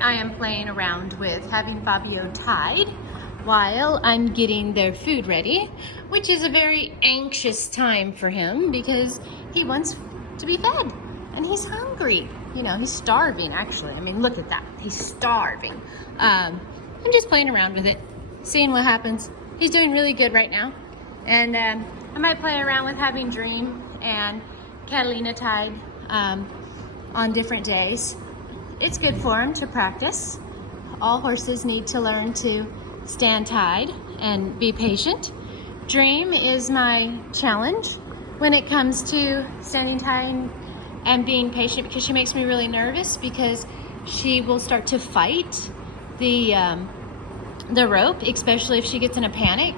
I am playing around with having Fabio tied while I'm getting their food ready, which is a very anxious time for him because he wants to be fed and he's hungry. You know, he's starving actually. I mean, look at that. He's starving. I'm just playing around with it, seeing what happens. He's doing really good right now. And I might play around with having Dream and Catalina tied on different days. It's good for him to practice. All horses need to learn to stand tied and be patient. Dream is my challenge when it comes to standing tied and being patient, because she makes me really nervous because she will start to fight the rope, especially if she gets in a panic.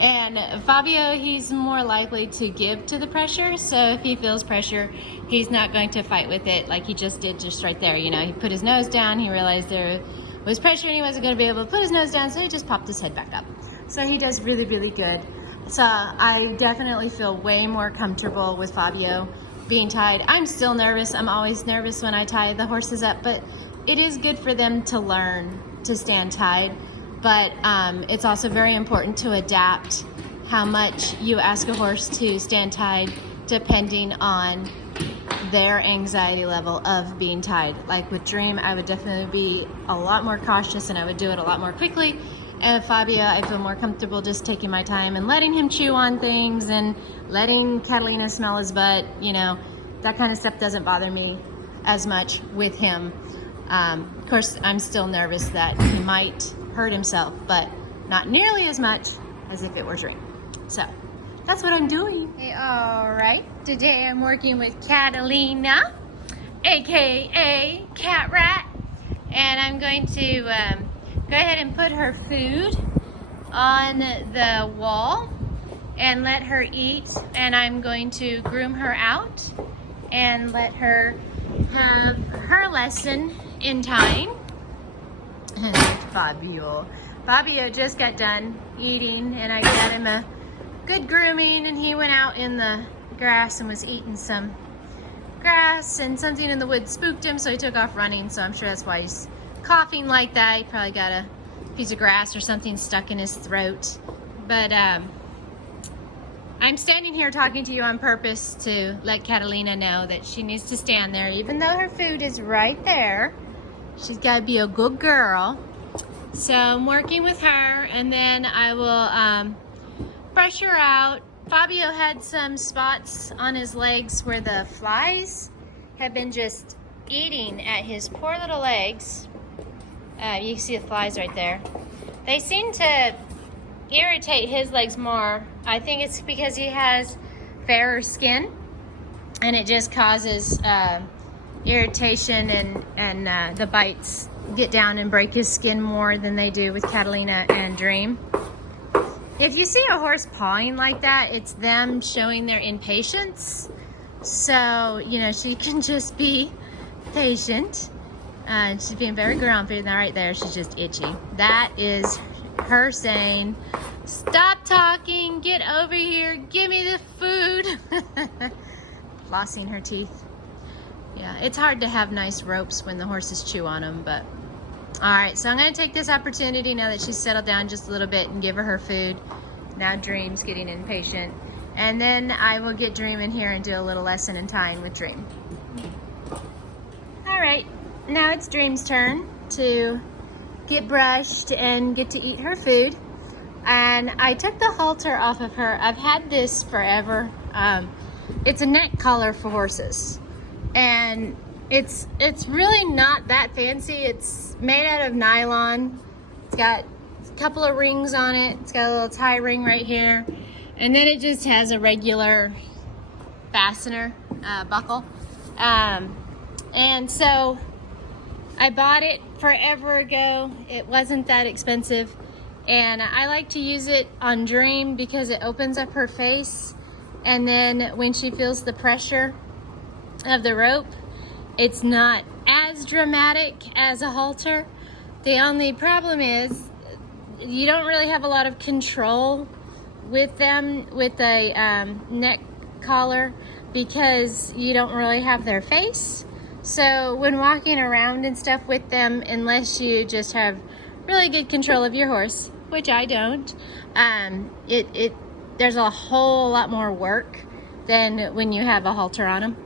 And Fabio, he's more likely to give to the pressure. So if he feels pressure, he's not going to fight with it like he just did just right there. You know, he put his nose down, he realized there was pressure and he wasn't going to be able to put his nose down, so he just popped his head back up. So he does really, really good. So I definitely feel way more comfortable with Fabio being tied. I'm still nervous. I'm always nervous when I tie the horses up, but it is good for them to learn to stand tied. But it's also very important to adapt how much you ask a horse to stand tied depending on their anxiety level of being tied. Like with Dream, I would definitely be a lot more cautious and I would do it a lot more quickly. And with Fabio, I feel more comfortable just taking my time and letting him chew on things and letting Catalina smell his butt. You know, that kind of stuff doesn't bother me as much with him. Of course, I'm still nervous that he might hurt himself, but not nearly as much as if it were Dream. So that's what I'm doing. Hey, all right, today I'm working with Catalina, aka Cat Rat, and I'm going to go ahead and put her food on the wall and let her eat, and I'm going to groom her out and let her have her lesson in tying. And Fabio just got done eating, and I got him a good grooming, and he went out in the grass and was eating some grass, and something in the woods spooked him, so he took off running. So I'm sure that's why he's coughing like that. He probably got a piece of grass or something stuck in his throat. But I'm standing here talking to you on purpose to let Catalina know that she needs to stand there, even though her food is right there. She's got to be a good girl. So I'm working with her, and then I will brush her out. Fabio had some spots on his legs where the flies have been just eating at his poor little legs. You can see the flies right there. They seem to irritate his legs more. I think it's because he has fairer skin, and it just causes irritation, and the bites get down and break his skin more than they do with Catalina and Dream. If you see a horse pawing like that, it's them showing their impatience. So, you know, she can just be patient. She's being very grumpy. Now right there, she's just itchy. That is her saying, stop talking, get over here, give me the food. Flossing her teeth. Yeah, it's hard to have nice ropes when the horses chew on them, but all right, so I'm going to take this opportunity now that she's settled down just a little bit and give her food. Now Dream's getting impatient, and then I will get Dream in here and do a little lesson in tying with Dream. All right, now it's Dream's turn to get brushed and get to eat her food. And I took the halter off of her. I've had this forever. It's a neck collar for horses. And it's really not that fancy. It's made out of nylon. It's got a couple of rings on it. It's got a little tie ring right here. And then it just has a regular fastener buckle. And so I bought it forever ago. It wasn't that expensive. And I like to use it on Dream because it opens up her face. And then when she feels the pressure of the rope, it's not as dramatic as a halter. The only problem is you don't really have a lot of control with them with a neck collar because you don't really have their face. So when walking around and stuff with them, unless you just have really good control of your horse, which I don't, there's a whole lot more work than when you have a halter on them.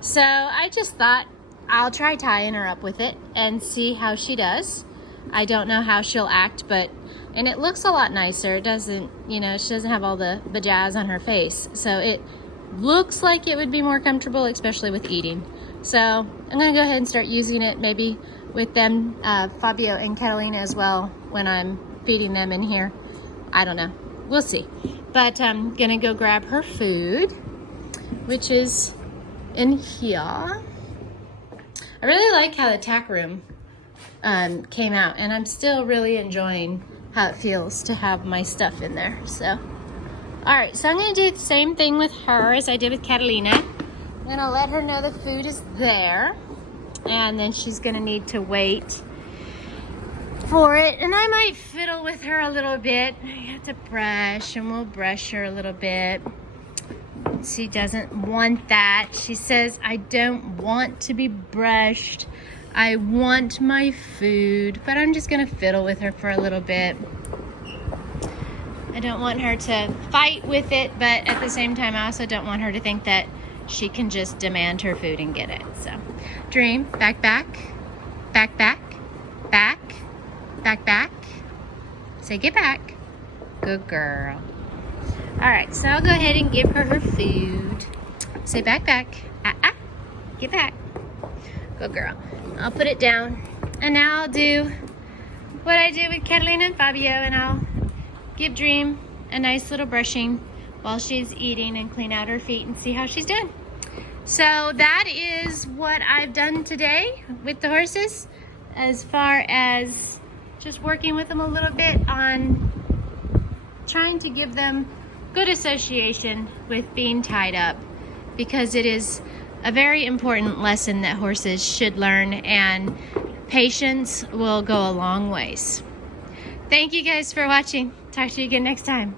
So I just thought I'll try tying her up with it and see how she does. I don't know how she'll act, and it looks a lot nicer. It doesn't, you know, she doesn't have all the bajazz on her face. So it looks like it would be more comfortable, especially with eating. So I'm gonna go ahead and start using it maybe with them, Fabio and Catalina as well, when I'm feeding them in here. I don't know, we'll see. But I'm gonna go grab her food, which is in here. I really like how the tack room came out, and I'm still really enjoying how it feels to have my stuff in there. So, all right, so I'm gonna do the same thing with her as I did with Catalina. I'm gonna let her know the food is there, and then she's gonna need to wait for it. And I might fiddle with her a little bit. I have to brush, and we'll brush her a little bit. She doesn't want that. She says, I don't want to be brushed. I want my food. But I'm just gonna fiddle with her for a little bit. I don't want her to fight with it, but at the same time, I also don't want her to think that she can just demand her food and get it. So, Dream, back, back, back, back, back, back, back. Say, get back. Good girl. All right, so I'll go ahead and give her her food. Say, back, back. Get back. Good girl. I'll put it down. And now I'll do what I did with Catalina and Fabio, and I'll give Dream a nice little brushing while she's eating and clean out her feet and see how she's doing. So that is what I've done today with the horses, as far as just working with them a little bit on trying to give them good association with being tied up, because it is a very important lesson that horses should learn, and patience will go a long ways. Thank you guys for watching. Talk to you again next time.